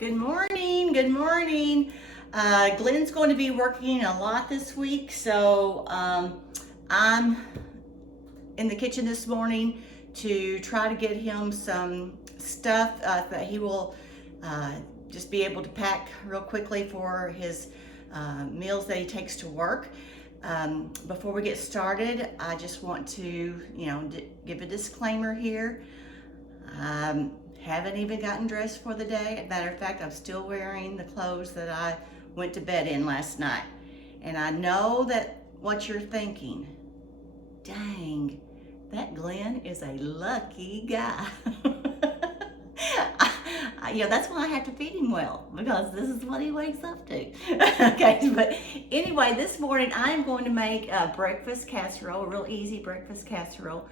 Good morning, good morning. Glenn's going to be working a lot this week, so I'm in the kitchen this morning to try to get him some stuff that he will just be able to pack real quickly for his meals that he takes to work. Before we get started, I just want to, give a disclaimer here. Haven't even gotten dressed for the day. Matter of fact, I'm still wearing the clothes that I went to bed in last night. And I know that what you're thinking, dang, that Glenn is a lucky guy. That's why I have to feed him well, because this is what he wakes up to. Okay, but anyway, this morning I'm going to make a breakfast casserole, a real easy breakfast casserole.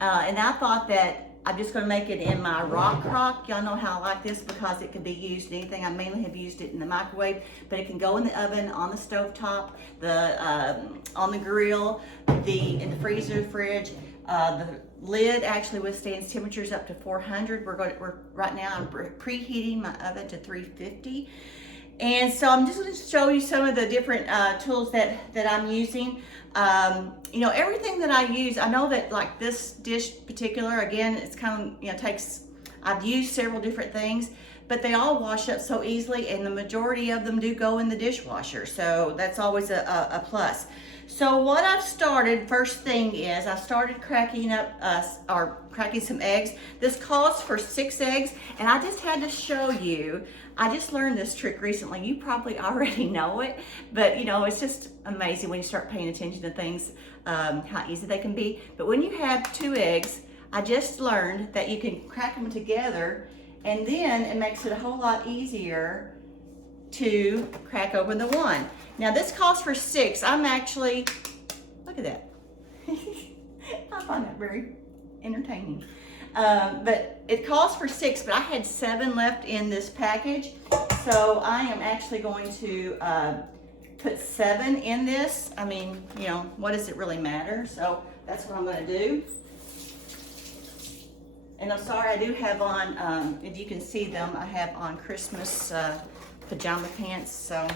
And I thought that I'm just going to make it in my rock crock. Y'all know how I like this because it can be used in anything. I mainly have used it in the microwave, but it can go in the oven, on the stove top, on the grill, in the freezer, fridge. The lid actually withstands temperatures up to 400. Right now I'm preheating my oven to 350. And so I'm just going to show you some of the different tools that I'm using. Everything that I use, I know that like this dish particular, again, it's kind of, I've used several different things, but they all wash up so easily, and the majority of them do go in the dishwasher. So that's always a plus. So what I've started, first thing is I started cracking some eggs. This calls for 6 eggs, and I just had to show you. I just learned this trick recently. You probably already know it, but it's just amazing when you start paying attention to things, how easy they can be. But when you have 2 eggs, I just learned that you can crack them together, and then it makes it a whole lot easier to crack open the one. Now this calls for 6. I'm actually, look at that. I find that very entertaining. But it calls for 6, but I had 7 left in this package. So I am actually going to put 7 in this. I mean, what does it really matter? So that's what I'm going to do. And I'm sorry, I do have on, if you can see them, I have on Christmas pajama pants. So,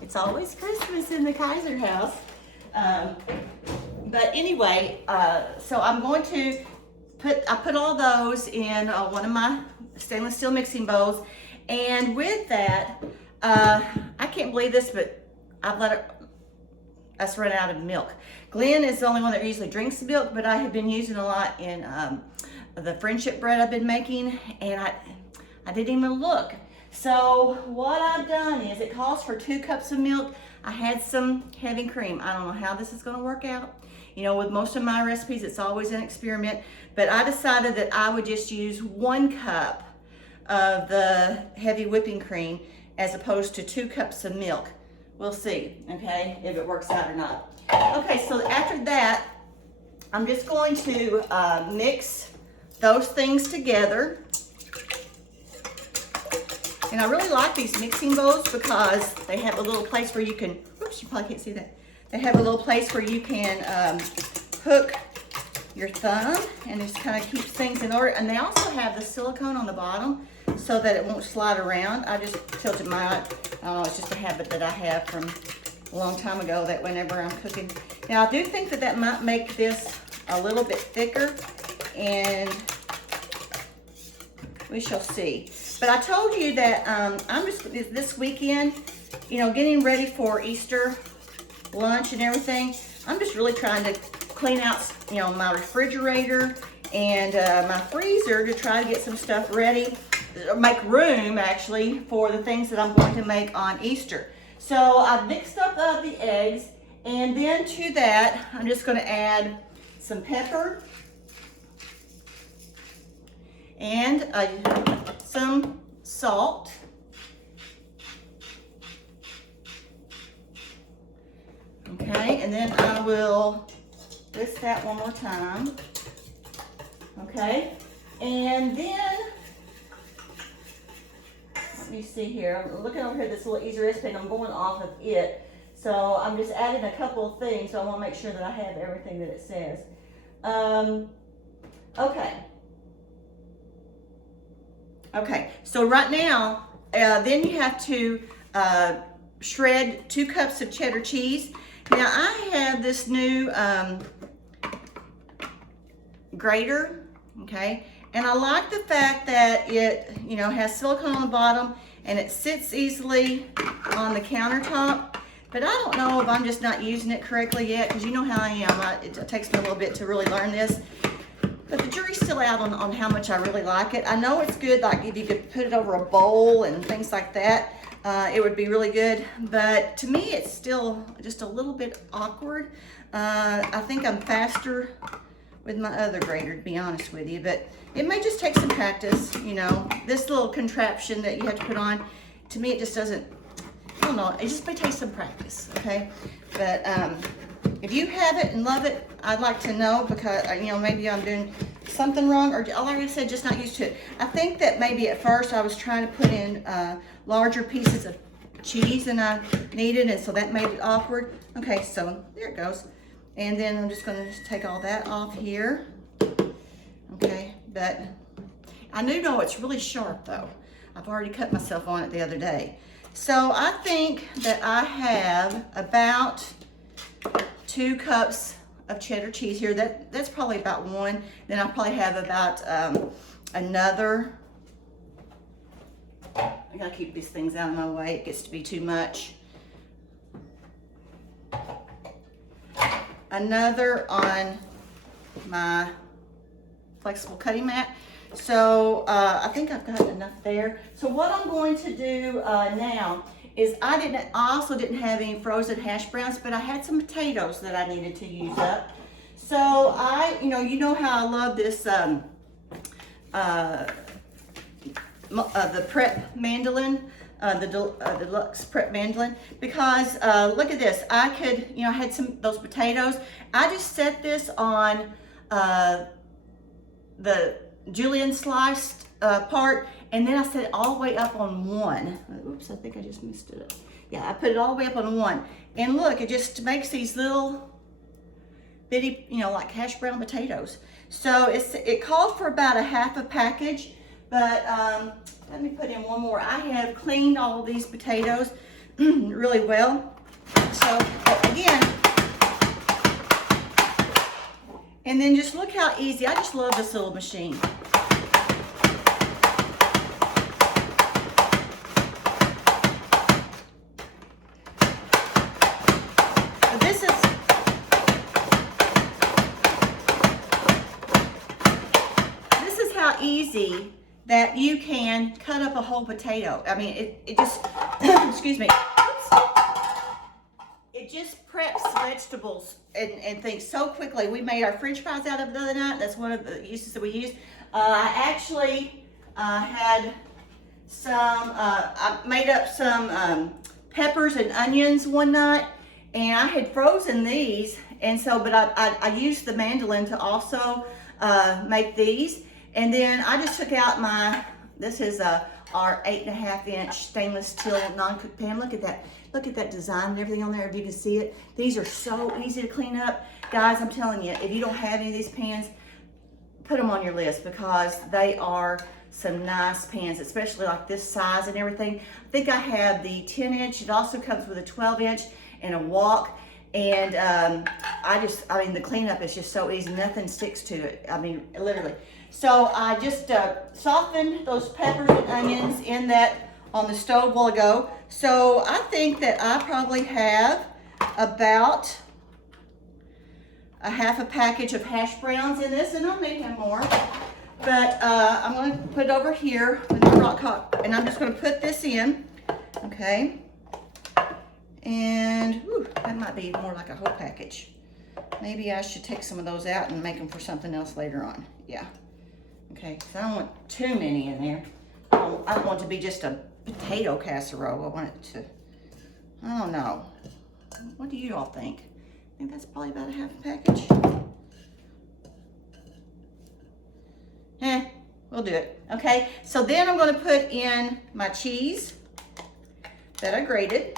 it's always Christmas in the Kaiser house. But anyway, so I'm going to I put all those in one of my stainless steel mixing bowls. And with that, I can't believe this, but I've let us run out of milk. Glenn is the only one that usually drinks the milk, but I have been using a lot in the friendship bread I've been making, and I didn't even look. So what I've done is it calls for 2 cups of milk. I had some heavy cream. I don't know how this is going to work out. With most of my recipes, it's always an experiment, but I decided that I would just use 1 cup of the heavy whipping cream as opposed to 2 cups of milk. We'll see, okay, if it works out or not. Okay, so after that, I'm just going to mix those things together. And I really like these mixing bowls because they have a little place where you can, oops, you probably can't see that. They have a little place where you can hook your thumb, and it just kind of keeps things in order. And they also have the silicone on the bottom so that it won't slide around. I just tilted mine. It's just a habit that I have from a long time ago, that whenever I'm cooking. Now I do think that might make this a little bit thicker, and we shall see. But I told you that I'm just, this weekend, getting ready for Easter lunch and everything, I'm just really trying to clean out, my refrigerator and my freezer to try to get some stuff ready, make room actually for the things that I'm going to make on Easter. So I've mixed up the eggs, and then to that, I'm just going to add some pepper and some salt. Okay, and then I will whisk that one more time. Okay, and then let me see here. I'm looking over here at this little easy recipe, and I'm going off of it. So I'm just adding a couple of things, so I want to make sure that I have everything that it says. Okay. Okay, so right now, then you have to shred 2 cups of cheddar cheese. Now I have this new grater, okay, and I like the fact that it, you know, has silicone on the bottom and it sits easily on the countertop. But I don't know if I'm just not using it correctly yet, because you know how I am. It takes me a little bit to really learn this. But the jury's still out on how much I really like it. I know it's good, like if you could put it over a bowl and things like that, it would be really good. But to me, it's still just a little bit awkward. I think I'm faster with my other grater, to be honest with you. But it may just take some practice, you know. This little contraption that you have to put on, to me, it just doesn't, I don't know, it just may take some practice, okay? But if you have it and love it, I'd like to know, because, you know, maybe I'm doing something wrong, or like I said, just not used to it. I think that maybe at first I was trying to put in larger pieces of cheese than I needed, and so that made it awkward. Okay, so there it goes. And then I'm just gonna take all that off here. Okay, but I do know it's really sharp though. I've already cut myself on it the other day. So I think that I have about 2 cups of cheddar cheese here. That's probably about 1. Then I'll probably have about another. I gotta keep these things out of my way. It gets to be too much. Another on my flexible cutting mat. So I think I've got enough there. So what I'm going to do now is I also didn't have any frozen hash browns, but I had some potatoes that I needed to use up. So you know how I love this the prep mandolin, the deluxe prep mandolin, because look at this. I could, you know, I had those potatoes. I just set this on the julienne sliced part, and then I set it all the way up on 1. Oops, I think I just missed it. Yeah, I put it all the way up on 1. And look, it just makes these little bitty, you know, like hash brown potatoes. So it called for about a half a package, but let me put in one more. I have cleaned all of these potatoes really well. So again, and then just look how easy. I just love this little machine. This is how easy that you can cut up a whole potato. I mean, it just, excuse me, it just preps vegetables and things so quickly. We made our French fries out of it the other night. That's one of the uses that we use. I actually had some, I made up some peppers and onions one night, and I had frozen these, and so, but I used the mandolin to also make these. And then I just took out this is our 8.5-inch stainless steel non-cooked pan. Look at that. Look at that design and everything on there, if you can see it. These are so easy to clean up. Guys, I'm telling you, if you don't have any of these pans, put them on your list, because they are some nice pans, especially like this size and everything. I think I have the 10-inch. It also comes with a 12-inch and a wok. And I mean, the cleanup is just so easy. Nothing sticks to it. I mean, literally. So I just softened those peppers and onions in that on the stove a while ago. So I think that I probably have about a half a package of hash browns in this, and I may have more. But I'm going to put it over here with my rock hot, and I'm just going to put this in, okay? And whew, that might be more like a whole package. Maybe I should take some of those out and make them for something else later on. Yeah. Okay, so I don't want too many in there. I don't want it to be just a potato casserole. I want it to, I don't know. What do you all think? I think that's probably about a half a package. We'll do it. Okay, so then I'm going to put in my cheese that I grated.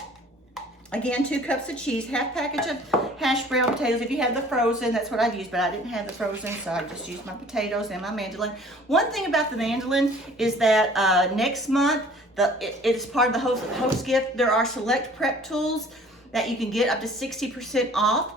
Again, 2 cups of cheese, half package of hashed brown potatoes. If you have the frozen, that's what I've used, but I didn't have the frozen, so I just used my potatoes and my mandolin. One thing about the mandolin is that next month, it is part of the host gift. There are select prep tools that you can get up to 60% off.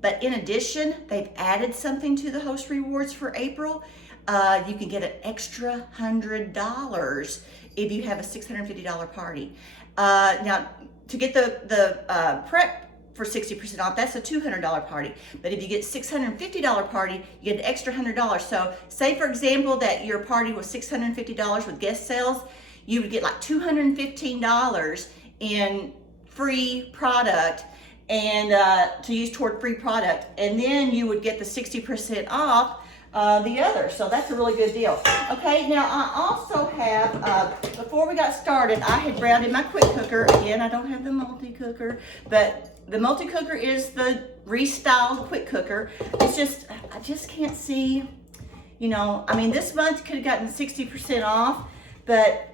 But in addition, they've added something to the host rewards for April. You can get an extra $100 if you have a $650 party. Now, to get the prep for 60% off, that's a $200 party. But if you get $650 party, you get an extra $100. So say, for example, that your party was $650 with guest sales, you would get like $215 in free product and to use toward free product. And then you would get the 60% off the other. So that's a really good deal. Okay, now I also have, before we got started, I had browned in my quick cooker. Again, I don't have the multi-cooker, but the multi-cooker is the restyled quick cooker. It's just, I just can't see, you know, I mean, this month could have gotten 60% off, but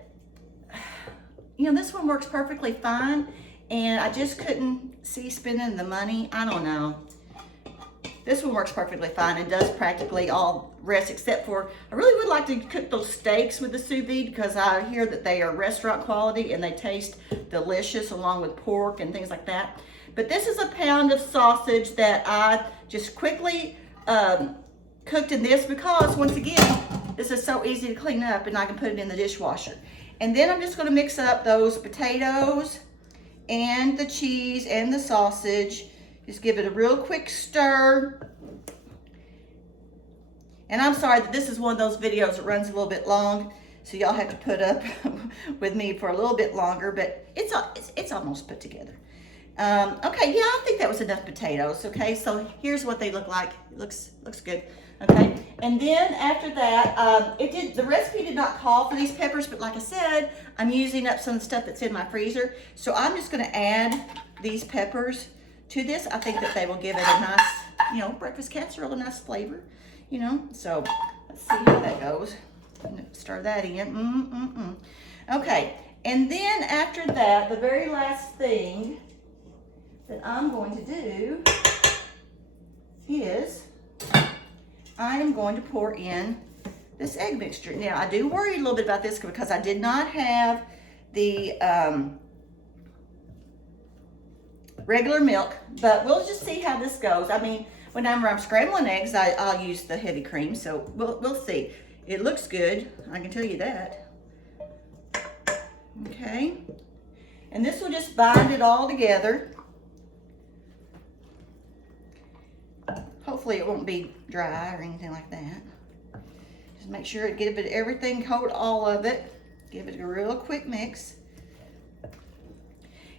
you know, this one works perfectly fine, and I just couldn't see spending the money. I don't know. This one works perfectly fine and does practically all rest, except for, I really would like to cook those steaks with the sous vide because I hear that they are restaurant quality and they taste delicious along with pork and things like that. But this is a pound of sausage that I just quickly cooked in this because, once again, this is so easy to clean up and I can put it in the dishwasher. And then I'm just gonna mix up those potatoes and the cheese and the sausage. Just give it a real quick stir. And I'm sorry that this is one of those videos that runs a little bit long, so y'all have to put up with me for a little bit longer, but it's almost put together. Okay, yeah, I think that was enough potatoes. Okay, so here's what they look like. It looks good. Okay, and then after that, the recipe did not call for these peppers, but like I said, I'm using up some of the stuff that's in my freezer, so I'm just going to add these peppers to this. I think that they will give it a nice, you know, breakfast casserole, a nice flavor, you know. So let's see how that goes. Stir that in. Okay, and then after that, the very last thing that I'm going to do is I am going to pour in this egg mixture. Now, I do worry a little bit about this because I did not have the regular milk, but we'll just see how this goes. I mean, whenever I'm scrambling eggs, I'll use the heavy cream, so we'll see. It looks good, I can tell you that. Okay, and this will just bind it all together. Hopefully it won't be dry or anything like that. Just make sure it give it everything, coat all of it. Give it a real quick mix.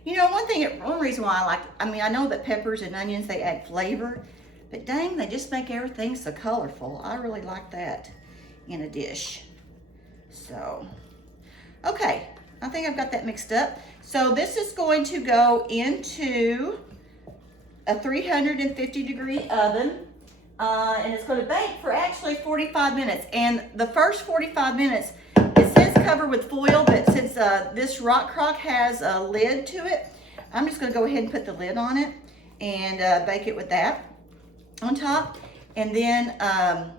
You know, one reason why I like, I mean, I know that peppers and onions, they add flavor, but dang, they just make everything so colorful. I really like that in a dish. So, okay, I think I've got that mixed up. So this is going to go into a 350-degree oven, and it's going to bake for actually 45 minutes. And the first 45 minutes, it says cover with foil, but since this rock crock has a lid to it, I'm just going to go ahead and put the lid on it and bake it with that on top. And then and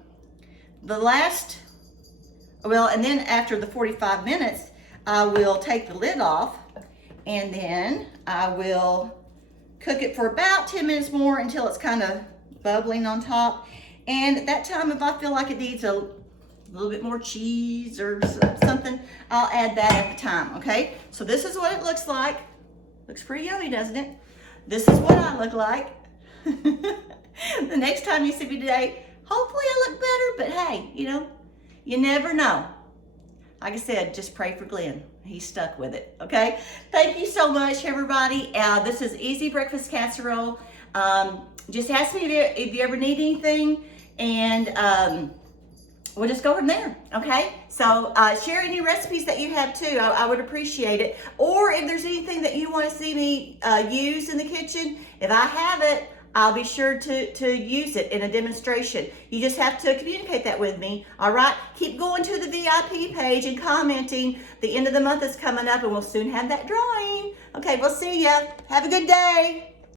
then after the 45 minutes, I will take the lid off, and then I will cook it for about 10 minutes more until it's kind of bubbling on top. And at that time, if I feel like it needs a little bit more cheese or something, I'll add that at the time, okay? So this is what it looks like. Looks pretty yummy, doesn't it? This is what I look like. The next time you see me today, hopefully I look better, but hey, you know, you never know. Like I said, just pray for Glenn. He's stuck with it, okay? Thank you so much, everybody. This is Easy Breakfast Casserole. Just ask me if you ever need anything, and we'll just go from there, okay? So share any recipes that you have too. I would appreciate it. Or if there's anything that you want to see me use in the kitchen, if I have it, I'll be sure to use it in a demonstration. You just have to communicate that with me, all right? Keep going to the VIP page and commenting. The end of the month is coming up, and we'll soon have that drawing. Okay, we'll see ya. Have a good day.